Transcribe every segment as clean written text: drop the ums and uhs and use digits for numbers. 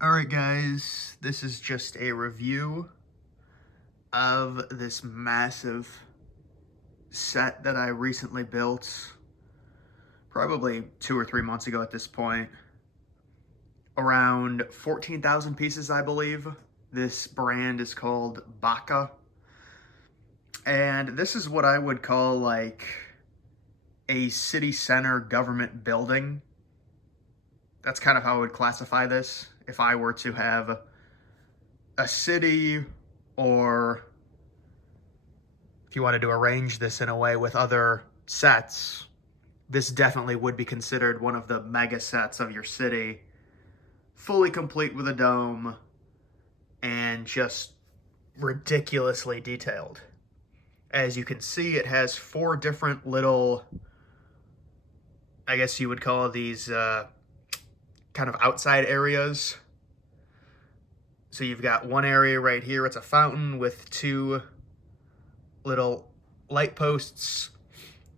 Alright guys, this is just a review of this massive set that I recently built, probably 2 or 3 months ago at this point. Around 14,000 pieces, I believe. This brand is called BAKA. And this is what I would call like a city center government building. That's kind of how I would classify this. If I were to have a city, or if you wanted to arrange this in a way with other sets, this definitely would be considered one of the mega sets of your city. Fully complete with a dome and just ridiculously detailed. As you can see, it has 4 different little, I guess you would call these kind of outside areas. So you've got one area right here, it's a fountain with 2 little light posts.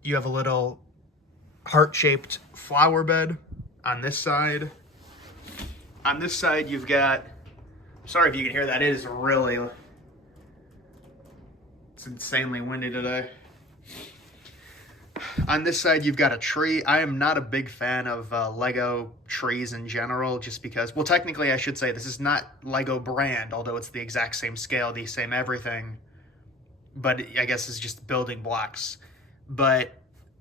You have a little heart-shaped flower bed on this side. On this side you've got, sorry if you can hear that, it is really, it's insanely windy today. On this side, you've got a tree. I am not a big fan of Lego trees in general, just because, well, technically I should say this is not Lego brand, although it's the exact same scale, the same everything. But I guess it's just building blocks. But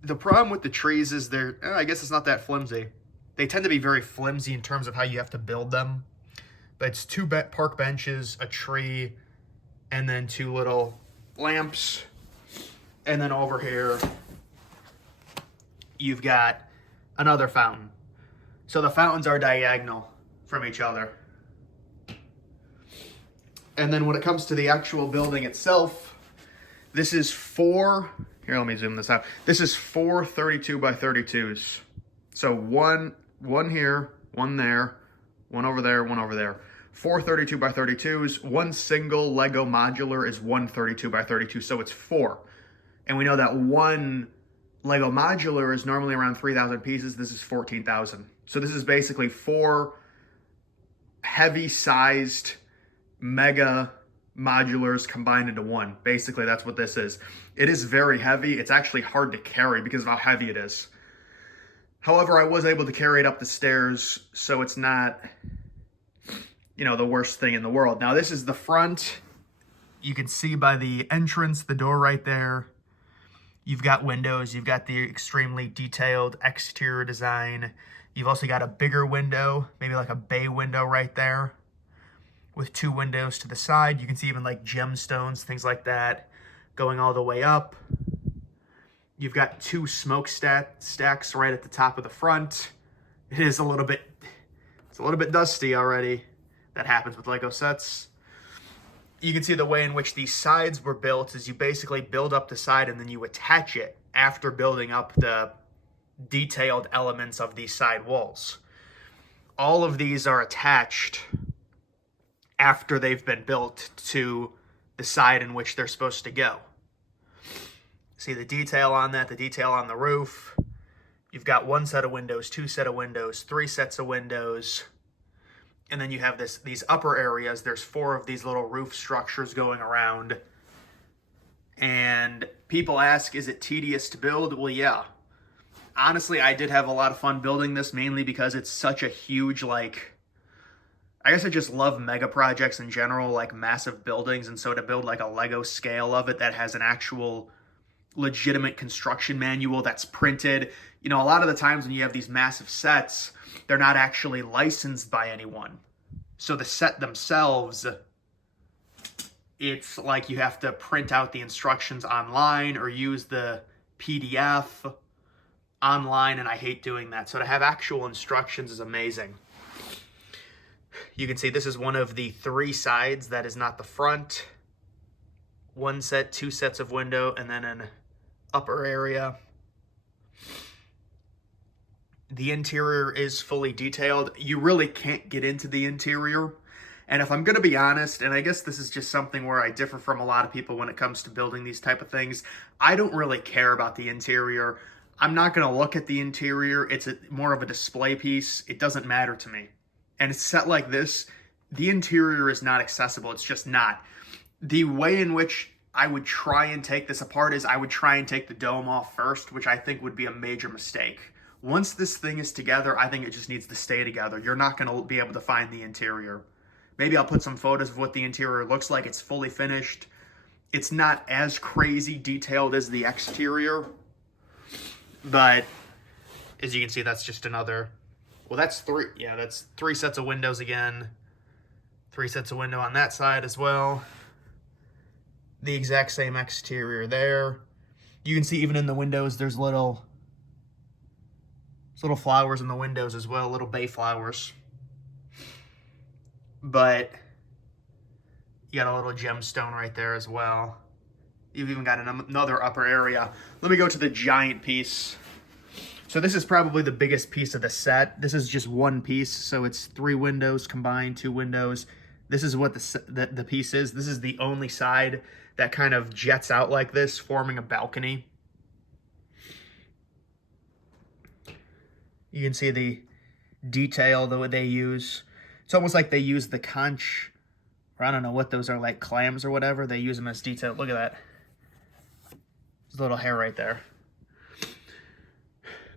the problem with the trees is I guess it's not that flimsy. They tend to be very flimsy in terms of how you have to build them. But it's 2 park benches, a tree, and then 2 little lamps. And then over here, you've got another fountain. So the fountains are diagonal from each other. And then when it comes to the actual building itself, this is 4, here, let me zoom this out. This is 4 32 by 32s. So one here, one there, one over there, one over there. 4 32 by 32s. One single Lego modular is 1 32 by 32, so it's 4. And we know that one Lego modular is normally around 3,000 pieces. This is 14,000. So this is basically 4 heavy-sized mega modulars combined into one. Basically, that's what this is. It is very heavy. It's actually hard to carry because of how heavy it is. However, I was able to carry it up the stairs, so it's not, the worst thing in the world. Now, this is the front. You can see by the entrance, the door right there. You've got windows, you've got the extremely detailed exterior design. You've also got a bigger window, maybe like a bay window right there, with 2 windows to the side. You can see even like gemstones, things like that, going all the way up. You've got 2 smokestacks right at the top of the front. It is a little bit dusty already. That happens with Lego sets. You can see the way in which these sides were built is you basically build up the side and then you attach it after building up the detailed elements of these side walls. All of these are attached after they've been built to the side in which they're supposed to go. See the detail on that, the detail on the roof. You've got 1 set of windows, 2 set of windows, 3 sets of windows. And then you have these upper areas. There's 4 of these little roof structures going around. And people ask, is it tedious to build? Well, yeah. Honestly, I did have a lot of fun building this, mainly because it's such a huge, I guess I just love mega projects in general, like massive buildings. And so to build like a Lego scale of it that has an actual legitimate construction manual that's printed. A lot of the times when you have these massive sets, they're not actually licensed by anyone. So the set themselves, it's like you have to print out the instructions online or use the PDF online, and I hate doing that. So to have actual instructions is amazing. You can see this is one of the 3 sides that is not the front. 1 set, 2 sets of window, and then an upper area. The interior is fully detailed. You really can't get into the interior. And if I'm going to be honest, and I guess this is just something where I differ from a lot of people when it comes to building these type of things, I don't really care about the interior. I'm not going to look at the interior. It's more of a display piece. It doesn't matter to me. and it's set like this, the interior is not accessible. It's just not. The way in which I would try and take this apart is I would try and take the dome off first, which I think would be a major mistake. Once this thing is together, I think it just needs to stay together. You're not going to be able to find the interior. Maybe I'll put some photos of what the interior looks like. It's fully finished. It's not as crazy detailed as the exterior, but as you can see, that's just another, well, that's that's 3 sets of windows again. 3 sets of window on that side as well. The exact same exterior there. You can see even in the windows, there's little flowers in the windows as well, little bay flowers. But you got a little gemstone right there as well. You've even got another upper area. Let me go to the giant piece. So this is probably the biggest piece of the set. This is just one piece, so it's 3 windows combined, 2 windows. This is what the piece is. This is the only side that kind of jets out like this, forming a balcony. You can see the detail that they use. It's almost like they use the conch, or I don't know what those are, like clams or whatever. They use them as detail. Look at that. There's a little hair right there.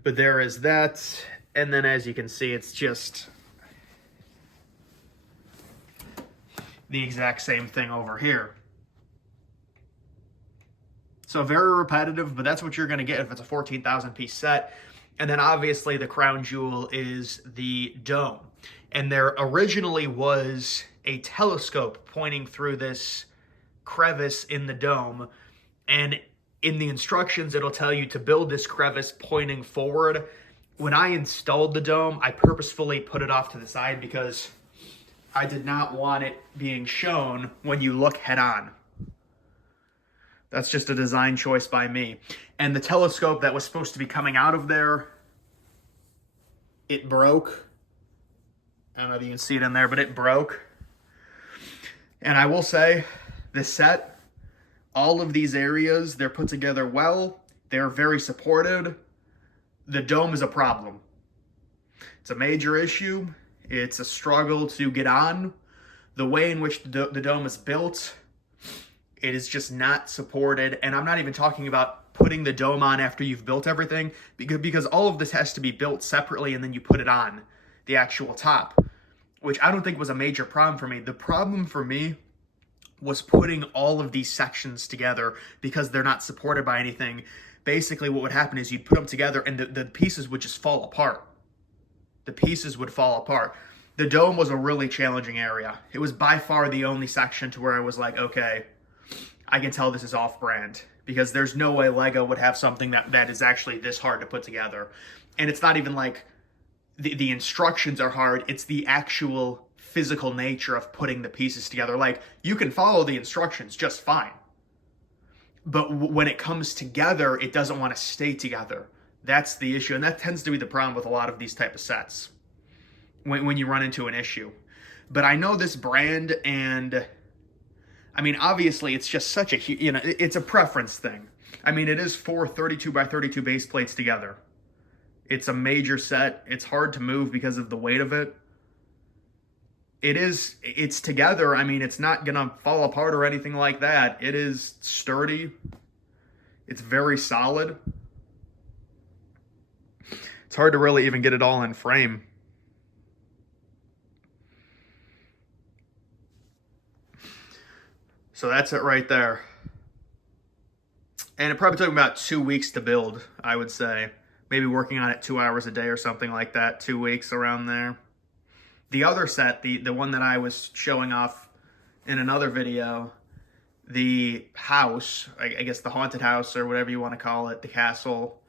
But there is that. And then as you can see, it's just the exact same thing over here. So very repetitive, but that's what you're going to get if it's a 14,000 piece set. And then obviously the crown jewel is the dome. And there originally was a telescope pointing through this crevice in the dome. And in the instructions, it'll tell you to build this crevice pointing forward. When I installed the dome, I purposefully put it off to the side because I did not want it being shown when you look head on. That's just a design choice by me. And the telescope that was supposed to be coming out of there, it broke. I don't know if you can see it in there, but it broke. And I will say, this set, all of these areas, they're put together well. They're very supported. The dome is a problem. It's a major issue. It's a struggle to get on. The way in which the dome is built, it is just not supported. And I'm not even talking about putting the dome on after you've built everything, because all of this has to be built separately and then you put it on the actual top, which I don't think was a major problem for me. The problem for me was putting all of these sections together because they're not supported by anything. Basically, what would happen is you'd put them together and the pieces would just fall apart. The pieces would fall apart. The dome was a really challenging area. It was by far the only section to where I was like, okay, I can tell this is off-brand, because there's no way Lego would have something that is actually this hard to put together. And it's not even like the instructions are hard, it's the actual physical nature of putting the pieces together. Like, you can follow the instructions just fine, but when it comes together, it doesn't want to stay together. That's the issue, and that tends to be the problem with a lot of these type of sets when you run into an issue. But I know this brand, and I mean, obviously, it's just such a, it's a preference thing. I mean, it is 4 32 by 32 base plates together. It's a major set. It's hard to move because of the weight of it. It's together. I mean, it's not going to fall apart or anything like that. It is sturdy. It's very solid. It's hard to really even get it all in frame. So that's it right there. And it probably took about 2 weeks to build, I would say. Maybe working on it 2 hours a day or something like that, 2 weeks around there. The other set, the one that I was showing off in another video, the house, I guess the haunted house or whatever you want to call it, the castle,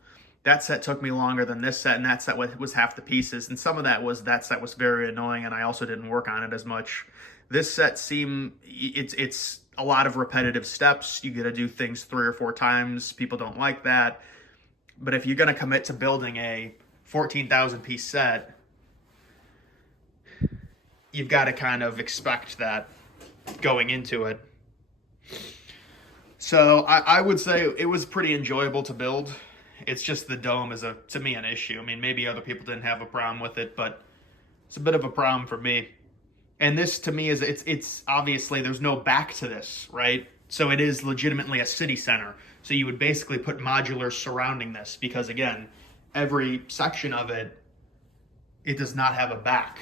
that set took me longer than this set, and that set was half the pieces. And some of that set was very annoying, and I also didn't work on it as much. This set it's a lot of repetitive steps. You got to do things 3 or 4 times. People don't like that. But if you're going to commit to building a 14,000 piece set, you've got to kind of expect that going into it. So I would say it was pretty enjoyable to build. It's just the dome is to me an issue. I mean, maybe other people didn't have a problem with it, but It's a bit of a problem for me. And this to me is it's obviously there's no back to this, right? So it is legitimately a city center. So you would basically put modulars surrounding this because again, every section of it does not have a back.